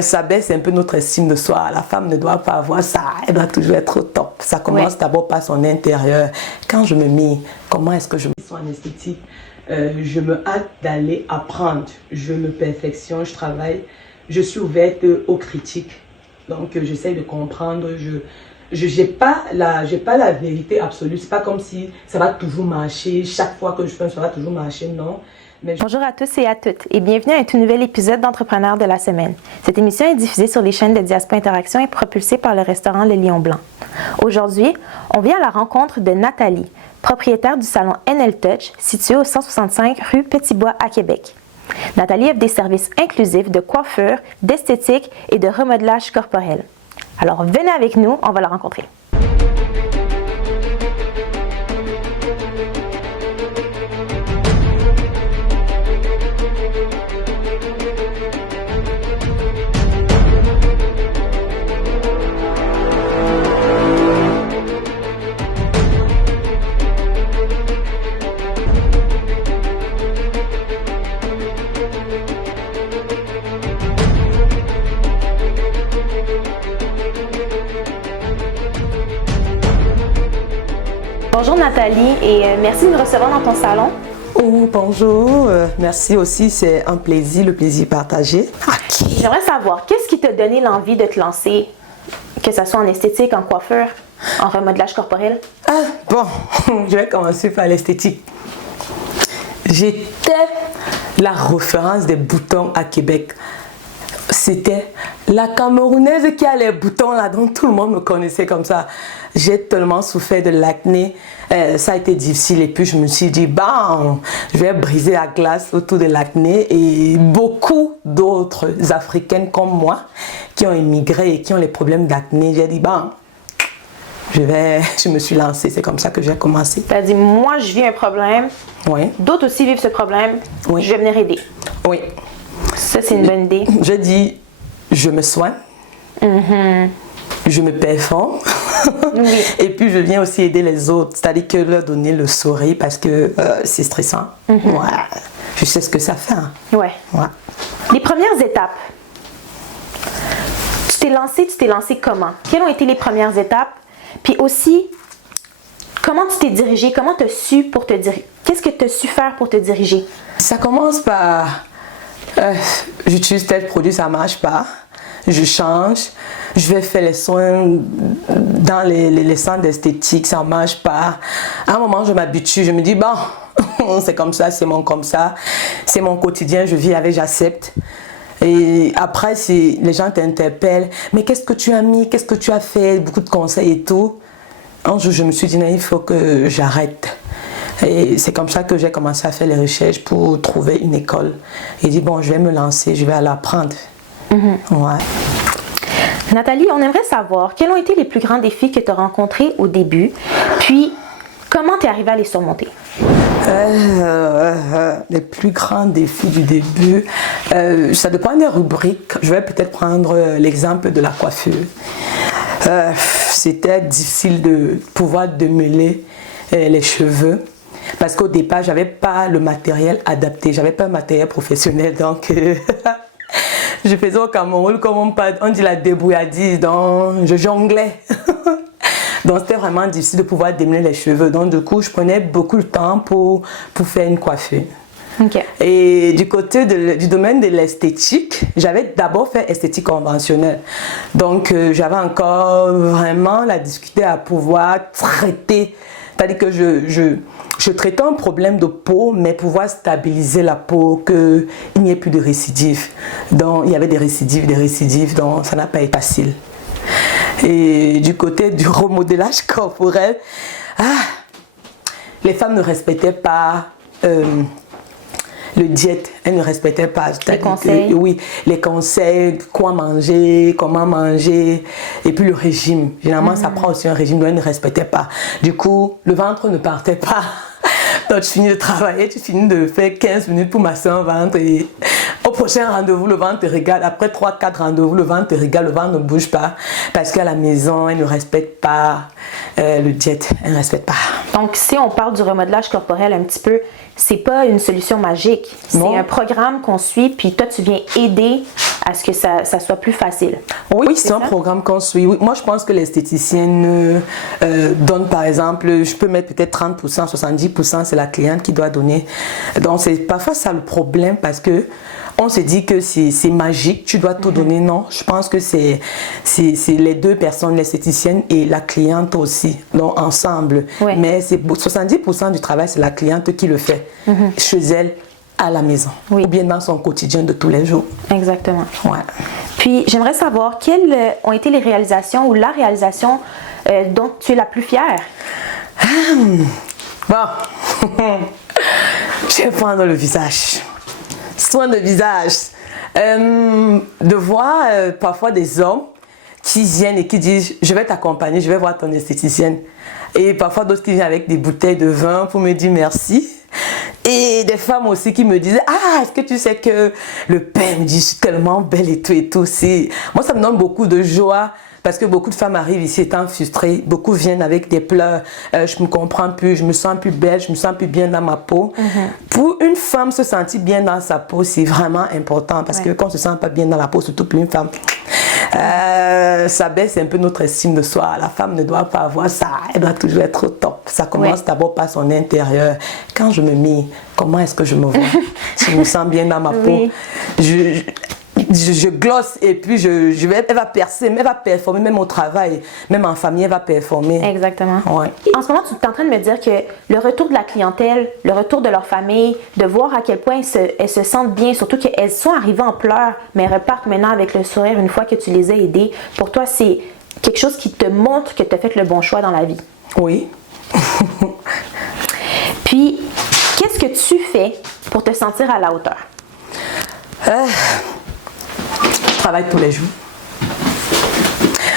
Ça baisse un peu notre estime de soi. La femme ne doit pas avoir ça, elle doit toujours être au top. Ça commence d'abord par son intérieur. Quand je me mets, comment est-ce que je me sens en esthétique? Je me hâte d'aller apprendre. Je me perfectionne, je travaille. Je suis ouverte aux critiques. Donc, j'essaie de comprendre. Je n'ai pas la vérité absolue. C'est pas comme si ça va toujours marcher. Chaque fois que je fais, ça va toujours marcher. Non. Bonjour à tous et à toutes et bienvenue à un tout nouvel épisode d'Entrepreneurs de la semaine. Cette émission est diffusée sur les chaînes de Diaspora Interaction et propulsée par le restaurant Le Lion Blanc. Aujourd'hui, on vient à la rencontre de Nathalie, propriétaire du salon NL Touch, situé au 165 rue Petit-Bois à Québec. Nathalie offre des services inclusifs de coiffure, d'esthétique et de remodelage corporel. Alors venez avec nous, on va la rencontrer. Bonjour Nathalie et merci de nous recevoir dans ton salon. Oh, bonjour, merci aussi, c'est un plaisir, le plaisir partagé. J'aimerais savoir, qu'est-ce qui t'a donné l'envie de te lancer, que ce soit en esthétique, en coiffure, en remodelage corporel? Je vais commencer par l'esthétique. J'étais la référence des boutons à Québec. C'était la Camerounaise qui a les boutons là, donc tout le monde me connaissait comme ça. J'ai tellement souffert de l'acné, ça a été difficile et puis je me suis dit, je vais briser la glace autour de l'acné et beaucoup d'autres Africaines comme moi qui ont immigré et qui ont les problèmes d'acné, j'ai dit, je me suis lancée, c'est comme ça que j'ai commencé. Tu as dit, moi je vis un problème, oui. D'autres aussi vivent ce problème, oui. Je vais venir aider. Oui. Ça, c'est une bonne idée. Je dis, je me soigne, je me performe, oui. Et puis je viens aussi aider les autres, c'est-à-dire que leur donner le sourire parce que c'est stressant. Ouais. Je sais ce que ça fait. Hein. Ouais. Les premières étapes, tu t'es lancé comment? Quelles ont été les premières étapes? Puis aussi, comment tu t'es dirigé? Comment tu as su pour te diriger? Qu'est-ce que tu as su faire pour te diriger? Ça commence par... j'utilise tel produit, ça marche pas. Je change. Je vais faire les soins dans les centres d'esthétique, ça marche pas. À un moment, je m'habitue. Je me dis, c'est comme ça, c'est mon quotidien, je vis avec, j'accepte. Et après, les gens t'interpellent. Mais qu'est-ce que tu as mis? Qu'est-ce que tu as fait? Beaucoup de conseils et tout. Un jour, je me suis dit, il faut que j'arrête. Et c'est comme ça que j'ai commencé à faire les recherches pour trouver une école. Et dit, je vais me lancer, je vais aller apprendre. Ouais. Nathalie, on aimerait savoir quels ont été les plus grands défis que tu as rencontrés au début, puis comment tu es arrivée à les surmonter? Les plus grands défis du début, ça dépend des rubriques. Je vais peut-être prendre l'exemple de la coiffure. C'était difficile de pouvoir démêler les cheveux. Parce qu'au départ, je n'avais pas le matériel adapté, je n'avais pas un matériel professionnel, donc je faisais au Cameroun comme on dit la débrouillardise, donc je jonglais. Donc c'était vraiment difficile de pouvoir démêler les cheveux, donc du coup je prenais beaucoup de temps pour faire une coiffure. Okay. Et du côté du domaine de l'esthétique, j'avais d'abord fait esthétique conventionnelle. Donc j'avais encore vraiment la difficulté à pouvoir traiter. C'est-à-dire que je traitais un problème de peau, mais pouvoir stabiliser la peau, qu'il n'y ait plus de récidives. Donc, il y avait des récidives, donc ça n'a pas été facile. Et du côté du remodelage corporel, les femmes ne respectaient pas le diète, elles ne respectaient pas les conseils. Oui, les conseils, quoi manger, comment manger, et puis le régime. Généralement, ça prend aussi un régime, donc elles ne respectaient pas. Du coup, le ventre ne partait pas. Donc, tu finis de travailler, tu finis de faire 15 minutes pour masser un ventre et au prochain rendez-vous, le ventre te régale. Après 3-4 rendez-vous, le ventre te régale, le ventre ne bouge pas parce qu'à la maison, elle ne respecte pas le diète, elle ne respecte pas. Donc, si on parle du remodelage corporel un petit peu, c'est pas une solution magique. C'est un programme qu'on suit, puis toi, tu viens aider à ce que ça soit plus facile. Oui, c'est un programme qu'on suit. Oui, moi, je pense que l'esthéticienne donne, par exemple, je peux mettre peut-être 30%, 70%, c'est la cliente qui doit donner. Donc, c'est parfois ça le problème parce que on se dit que c'est magique, tu dois tout donner. Non, je pense que c'est les deux personnes, l'esthéticienne et la cliente aussi, donc ensemble. Ouais. Mais 70% du travail, c'est la cliente qui le fait chez elle, à la maison, ou bien dans son quotidien de tous les jours. Exactement. Ouais. Puis, j'aimerais savoir quelles ont été les réalisations ou la réalisation dont tu es la plus fière? Bon, je vais prendre le visage. Soin de visage. De voir parfois des hommes qui viennent et qui disent « Je vais t'accompagner, je vais voir ton esthéticienne ». Et parfois d'autres qui viennent avec des bouteilles de vin pour me dire merci. Et des femmes aussi qui me disaient « Ah, est-ce que tu sais que le père me dit je suis tellement belle et tout et tout ». Moi, ça me donne beaucoup de joie. Parce que beaucoup de femmes arrivent ici étant frustrées, beaucoup viennent avec des pleurs, je me comprends plus, je me sens plus belle, je me sens plus bien dans ma peau. Pour une femme se sentir bien dans sa peau, c'est vraiment important parce que quand on se sent pas bien dans la peau, surtout pour une femme, ça baisse un peu notre estime de soi. La femme ne doit pas avoir ça, elle doit toujours être au top. Ça commence d'abord par son intérieur. Quand je me mets, comment est-ce que je me vois? Si je me sens bien dans ma peau, je glosse et puis elle va percer, elle va performer même au travail, même en famille, elle va performer. Exactement. Ouais. En ce moment, tu es en train de me dire que le retour de la clientèle, le retour de leur famille, de voir à quel point elles se sentent bien, surtout qu'elles sont arrivées en pleurs, mais elles repartent maintenant avec le sourire une fois que tu les as aidées. Pour toi, c'est quelque chose qui te montre que tu as fait le bon choix dans la vie. Oui. Puis, qu'est-ce que tu fais pour te sentir à la hauteur? Je travaille tous les jours.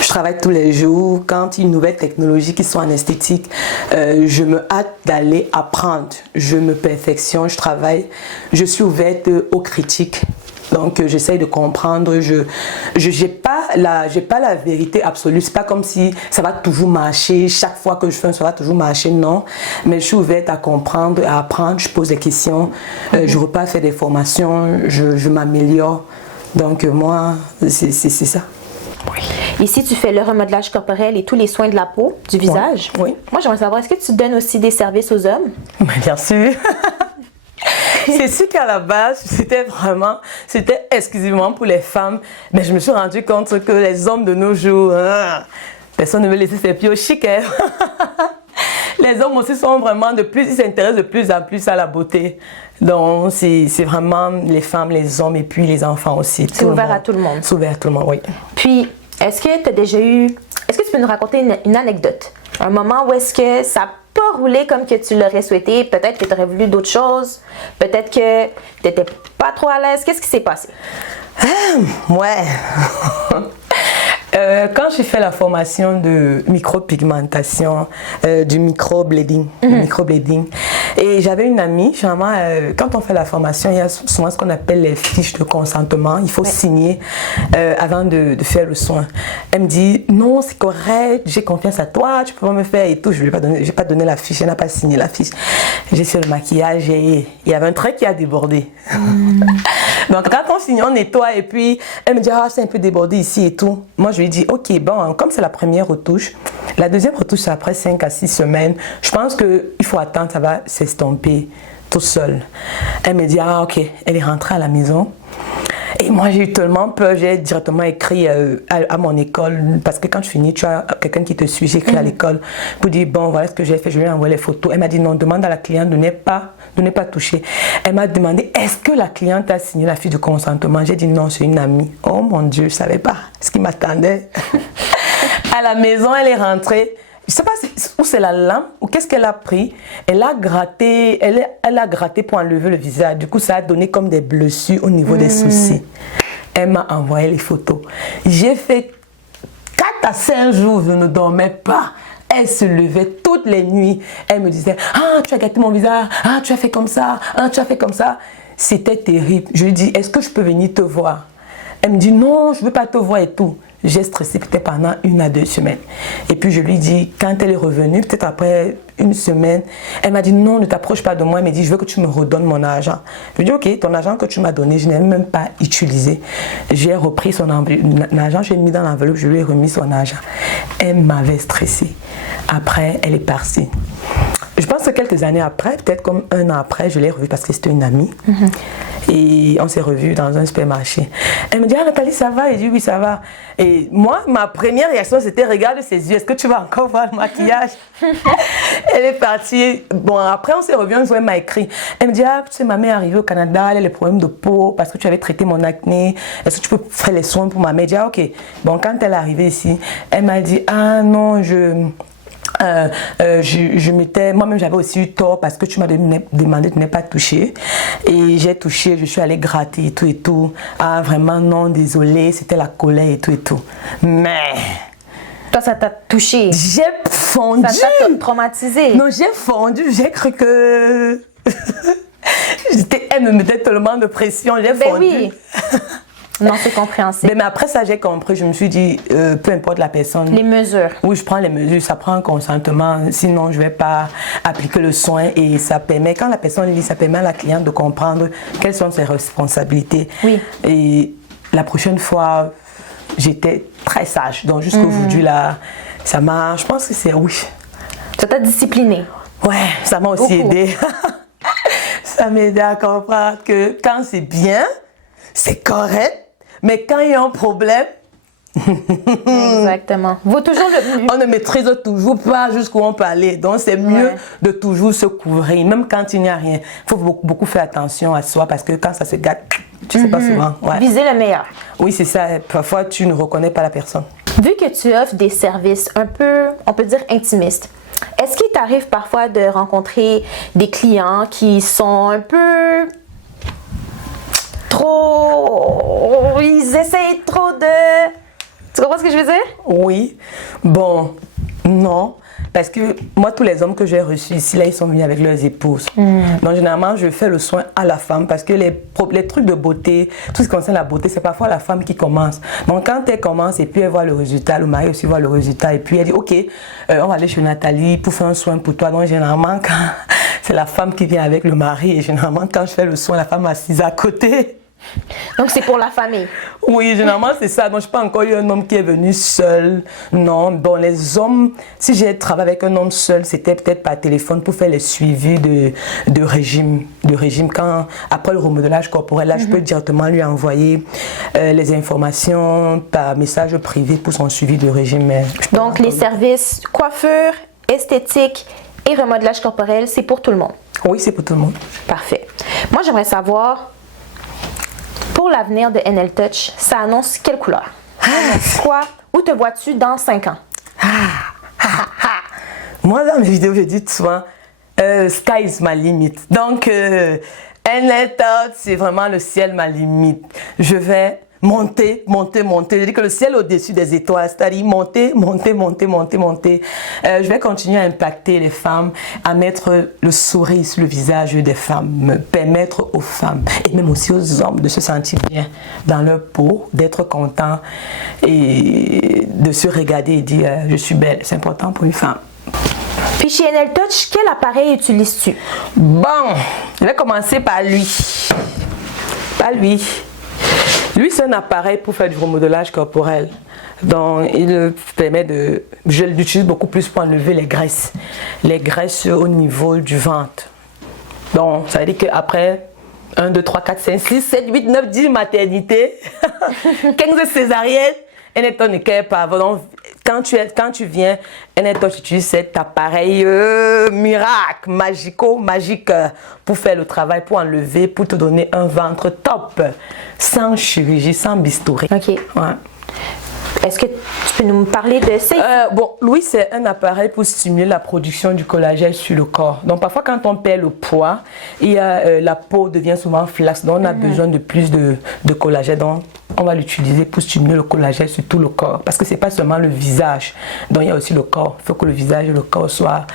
Je travaille tous les jours. Quand il y a une nouvelle technologie qui soit en esthétique, je me hâte d'aller apprendre. Je me perfectionne, je travaille. Je suis ouverte aux critiques. Donc, j'essaye de comprendre. Je n'ai pas la vérité absolue. C'est pas comme si ça va toujours marcher. Chaque fois que je fais ça va toujours marcher. Non. Mais je suis ouverte à comprendre, à apprendre. Je pose des questions. Je repars faire des formations. Je m'améliore. Donc, moi, c'est ça. Oui. Ici, tu fais le remodelage corporel et tous les soins de la peau, du visage. Oui. Moi, j'aimerais savoir, est-ce que tu donnes aussi des services aux hommes? Bien sûr. C'est sûr qu'à la base, c'était exclusivement pour les femmes. Mais je me suis rendu compte que les hommes de nos jours, personne ne veut laisser ses pieds au chic. Hein? Les hommes aussi sont vraiment ils s'intéressent de plus en plus à la beauté. Donc, c'est vraiment les femmes, les hommes et puis les enfants aussi. C'est ouvert à tout le monde. C'est ouvert à tout le monde, oui. Puis, est-ce que tu peux nous raconter une anecdote? Un moment où est-ce que ça n'a pas roulé comme que tu l'aurais souhaité? Peut-être que tu aurais voulu d'autres choses. Peut-être que tu n'étais pas trop à l'aise. Qu'est-ce qui s'est passé? Ouais. Quand j'ai fait la formation de micropigmentation, du microblading, et j'avais une amie, généralement, quand on fait la formation, il y a souvent ce qu'on appelle les fiches de consentement. Il faut signer avant de faire le soin. Elle me dit, non, c'est correct, j'ai confiance à toi, tu peux me faire et tout. Je ne lui ai pas donné la fiche, elle n'a pas signé la fiche. J'ai fait le maquillage et il y avait un trait qui a débordé. Donc, quand on signe, on nettoie et puis elle me dit, ah, c'est un peu débordé ici et tout. Moi, je lui dis, ok, bon, comme c'est la première retouche, la deuxième retouche, c'est après 5 à 6 semaines. Je pense qu'il faut attendre, ça va s'estomper tout seul. Elle me dit, ah, ok, elle est rentrée à la maison. Et moi, j'ai eu tellement peur, j'ai directement écrit à mon école, parce que quand tu finis, tu as quelqu'un qui te suit, j'ai écrit à l'école pour dire, bon, voilà ce que j'ai fait, je lui ai envoyé les photos. Elle m'a dit, non, demande à la cliente de ne pas toucher. Elle m'a demandé, est-ce que la cliente a signé la fiche de consentement? J'ai dit, non, c'est une amie. Oh mon Dieu, je ne savais pas ce qui m'attendait. À la maison, elle est rentrée. Je ne sais pas où c'est la lampe ou qu'est-ce qu'elle a pris. Elle a gratté pour enlever le visage. Du coup, ça a donné comme des blessures au niveau des sourcils. Elle m'a envoyé les photos. J'ai fait 4 à 5 jours, je ne dormais pas. Elle se levait toutes les nuits. Elle me disait, ah, tu as gâté mon visage, ah, tu as fait comme ça, ah, tu as fait comme ça. C'était terrible. Je lui dis, est-ce que je peux venir te voir? Elle me dit, non, je ne veux pas te voir et tout. J'ai stressé peut-être pendant 1 à 2 semaines. Et puis je lui dis, quand elle est revenue, peut-être après une semaine. Elle m'a dit non, ne t'approche pas de moi. Elle m'a dit je veux que tu me redonnes mon argent. Je lui ai dit ok, ton argent que tu m'as donné, je n'ai même pas utilisé. J'ai repris son argent, je l'ai mis dans l'enveloppe, je lui ai remis son argent. Elle m'avait stressée. Après, elle est partie. Je pense que quelques années après, peut-être comme un an après, je l'ai revue parce que c'était une amie. Et on s'est revus dans un supermarché. Elle me dit, ah Nathalie, ça va? Elle dit, oui, ça va. Et moi, ma première réaction, c'était, regarde ses yeux, est-ce que tu vas encore voir le maquillage? Elle est partie. Bon, après, on s'est revus, un jour, elle m'a écrit. Elle me dit, ah, tu sais, ma mère est arrivée au Canada, elle a les problèmes de peau parce que tu avais traité mon acné. Est-ce que tu peux faire les soins pour ma mère? J'ai dit, ah, ok. Bon, quand elle est arrivée ici, elle m'a dit, ah non, moi-même j'avais aussi eu tort parce que tu m'as demandé de ne pas toucher et j'ai touché, je suis allée gratter et tout. Ah vraiment non, désolée, c'était la colère et tout. Mais toi ça t'a touché? J'ai fondu. Ça t'a traumatisé? Non, j'ai fondu, j'ai cru que elle me mettait tellement de pression, j'ai fondu. Oui. Non, c'est compréhensible. Mais après ça, j'ai compris. Je me suis dit, peu importe la personne. Les mesures. Oui, je prends les mesures. Ça prend un consentement. Sinon, je ne vais pas appliquer le soin. Et ça permet, quand la personne lit, ça permet à la cliente de comprendre quelles sont ses responsabilités. Oui. Et la prochaine fois, j'étais très sage. Donc, jusqu'aujourd'hui, là, ça m'a... Je pense que c'est... Oui. Ça t'a discipliné. Ouais, ça m'a aussi aidé. Ça m'a aidé à comprendre que quand c'est bien, c'est correct. Mais quand il y a un problème, exactement. Vaut toujours on ne maîtrise toujours pas jusqu'où on peut aller. Donc c'est mieux de toujours se couvrir, même quand il n'y a rien. Il faut beaucoup faire attention à soi parce que quand ça se gâte, tu ne sais pas souvent. Ouais. Viser le meilleur. Oui, c'est ça. Parfois, tu ne reconnais pas la personne. Vu que tu offres des services un peu, on peut dire, intimistes, est-ce qu'il t'arrive parfois de rencontrer des clients qui sont un peu... Ils essayent trop de... Tu comprends ce que je veux dire? Oui. Bon, non. Parce que moi, tous les hommes que j'ai reçus ici, là, ils sont venus avec leurs épouses. Donc, généralement, je fais le soin à la femme parce que les trucs de beauté, tout ce qui concerne la beauté, c'est parfois la femme qui commence. Donc, quand elle commence et puis elle voit le résultat, le mari aussi voit le résultat et puis elle dit, ok, on va aller chez Nathalie pour faire un soin pour toi. Donc, généralement, quand c'est la femme qui vient avec le mari et généralement, quand je fais le soin, la femme assise à côté. Donc c'est pour la famille? Oui, généralement c'est ça. Donc je n'ai pas encore eu un homme qui est venu seul. Non, bon les hommes, si j'ai travaillé avec un homme seul, c'était peut-être par téléphone pour faire les suivis de régime. Quand, après le remodelage corporel, là je peux directement lui envoyer les informations par message privé pour son suivi de régime. Donc les services coiffure, esthétique et remodelage corporel, c'est pour tout le monde? Oui, c'est pour tout le monde. Parfait. Moi j'aimerais savoir... Pour l'avenir de NL Touch, ça annonce quelle couleur? Quoi? Où te vois-tu dans 5 ans? Moi, dans mes vidéos, je dis souvent, sky is my limit. Donc, NL Touch, c'est vraiment le ciel ma limite. Je vais monter. Je dis que le ciel au-dessus des étoiles, c'est-à-dire monter. Je vais continuer à impacter les femmes, à mettre le sourire sur le visage des femmes, me permettre aux femmes et même aussi aux hommes de se sentir bien dans leur peau, d'être contents et de se regarder et dire je suis belle. C'est important pour une femme. Puis chez NL Touch, quel appareil utilises-tu? Bon, je vais commencer par lui. Lui, c'est un appareil pour faire du remodelage corporel. Donc, il permet de... Je l'utilise beaucoup plus pour enlever les graisses au niveau du ventre. Donc, ça veut dire qu'après 1, 2, 3, 4, 5, 6, 7, 8, 9, 10 maternités, 15 césariennes, NL Touch ne care pas. Donc, quand tu viens, NL Touch utilise cet appareil miracle, magique pour faire le travail, pour enlever, pour te donner un ventre top, sans chirurgie, sans bistouri. Ok. Ouais. Est-ce que tu peux nous parler de ça? Bon, Louis, c'est un appareil pour stimuler la production du collagène sur le corps. Donc, parfois, quand on perd le poids, la peau devient souvent flasque. Donc, on a besoin de plus de collagène. Donc, on va l'utiliser pour stimuler le collagène sur tout le corps. Parce que ce n'est pas seulement le visage. Donc, il y a aussi le corps. Il faut que le visage et le corps soient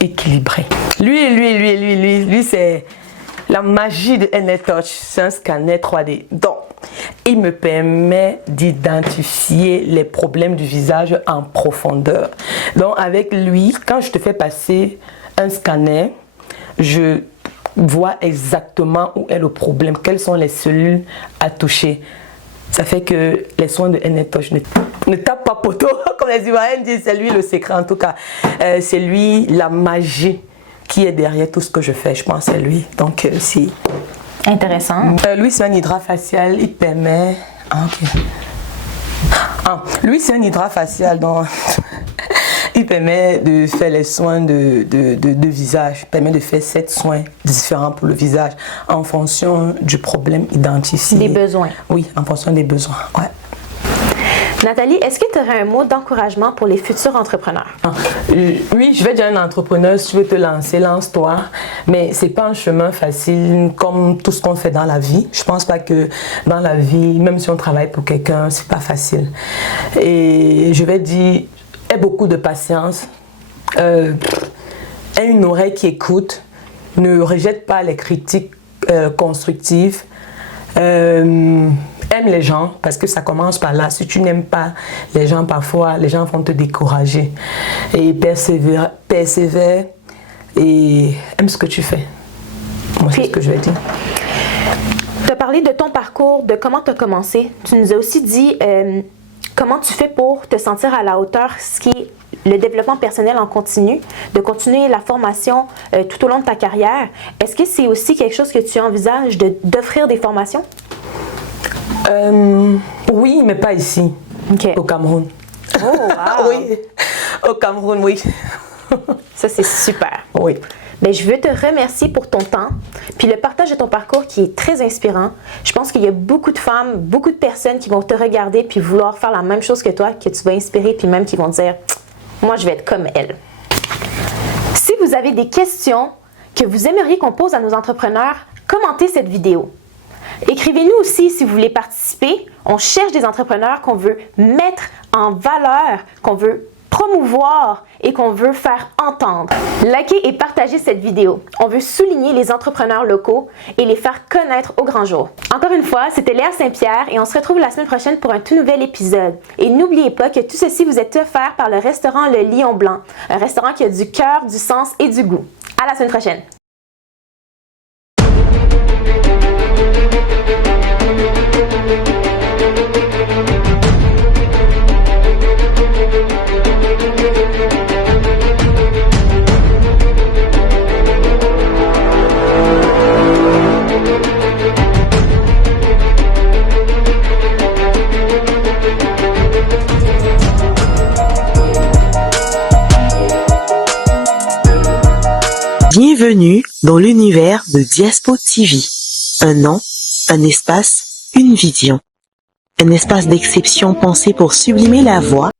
équilibrés. Lui, c'est la magie de NL Touch. C'est un scanner 3D. Donc, il me permet d'identifier les problèmes du visage en profondeur. Donc avec lui, quand je te fais passer un scanner, je vois exactement où est le problème, quelles sont les cellules à toucher. Ça fait que les soins de N-Touch ne tapent pas poteau, comme les Ivoiriens disent, c'est lui le secret en tout cas. C'est lui la magie qui est derrière tout ce que je fais, je pense c'est lui. Donc si. Intéressant. Lui c'est un hydrafacial, il permet... lui c'est un hydrafacial, donc il permet de faire les soins de visage, il permet de faire 7 soins différents pour le visage en fonction du problème identifié. Des besoins. Oui, en fonction des besoins, ouais. Nathalie, est-ce que tu aurais un mot d'encouragement pour les futurs entrepreneurs? Oui, je vais dire à un entrepreneur, si tu veux te lancer, lance-toi. Mais c'est pas un chemin facile comme tout ce qu'on fait dans la vie. Je pense pas que dans la vie, même si on travaille pour quelqu'un, c'est pas facile. Et je vais dire, aie beaucoup de patience. Aie une oreille qui écoute. Ne rejette pas les critiques constructives. Aime les gens parce que ça commence par là. Si tu n'aimes pas les gens, parfois les gens vont te décourager. Et persévère et aime ce que tu fais. Moi, c'est ce que je vais dire. Tu as parlé de ton parcours, de comment tu as commencé. Tu nous as aussi dit comment tu fais pour te sentir à la hauteur, ce qui est le développement personnel en continu, de continuer la formation tout au long de ta carrière. Est-ce que c'est aussi quelque chose que tu envisages d'offrir des formations? Oui, mais pas ici, au Cameroun. Oh, wow. Oui, au Cameroun, oui. Ça, c'est super. Oui. Bien, je veux te remercier pour ton temps, puis le partage de ton parcours qui est très inspirant. Je pense qu'il y a beaucoup de femmes, beaucoup de personnes qui vont te regarder puis vouloir faire la même chose que toi, que tu vas inspirer, puis même qui vont dire « Moi, je vais être comme elle ». Si vous avez des questions que vous aimeriez qu'on pose à nos entrepreneurs, commentez cette vidéo. Écrivez-nous aussi si vous voulez participer. On cherche des entrepreneurs qu'on veut mettre en valeur, qu'on veut promouvoir et qu'on veut faire entendre. Likez et partagez cette vidéo. On veut souligner les entrepreneurs locaux et les faire connaître au grand jour. Encore une fois, c'était Léa Saint-Pierre et on se retrouve la semaine prochaine pour un tout nouvel épisode. Et n'oubliez pas que tout ceci vous est offert par le restaurant Le Lion Blanc, un restaurant qui a du cœur, du sens et du goût. À la semaine prochaine! Bienvenue dans l'univers de Diaspo TV. Un nom, un espace, une vision. Un espace d'exception pensé pour sublimer la voix,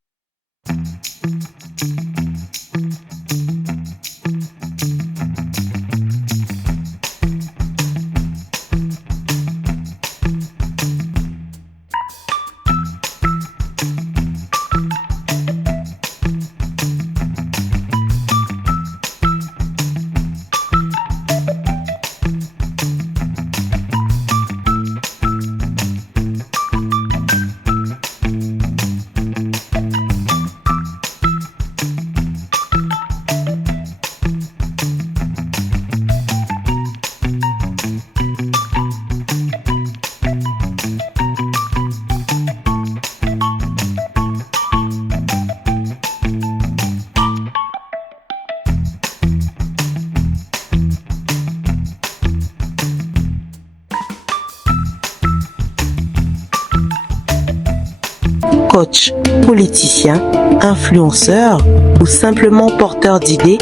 coach, politicien, influenceur ou simplement porteur d'idées,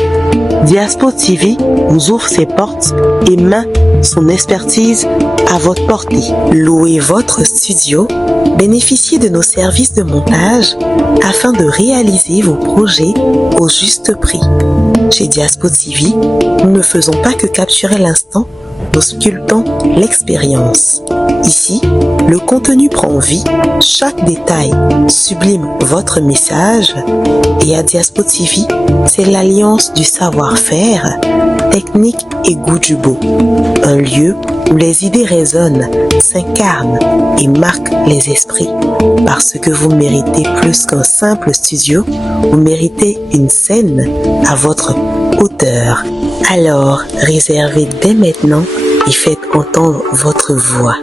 Diaspo TV vous ouvre ses portes et met son expertise à votre portée. Louez votre studio, bénéficiez de nos services de montage afin de réaliser vos projets au juste prix. Chez Diaspo TV, nous ne faisons pas que capturer l'instant, nous sculptons l'expérience. Ici, le contenu prend vie, chaque détail sublime votre message et à Diaspo TV, c'est l'alliance du savoir-faire, technique et goût du beau. Un lieu où les idées résonnent, s'incarnent et marquent les esprits. Parce que vous méritez plus qu'un simple studio, vous méritez une scène à votre auteur. Alors, réservez dès maintenant et faites entendre votre voix.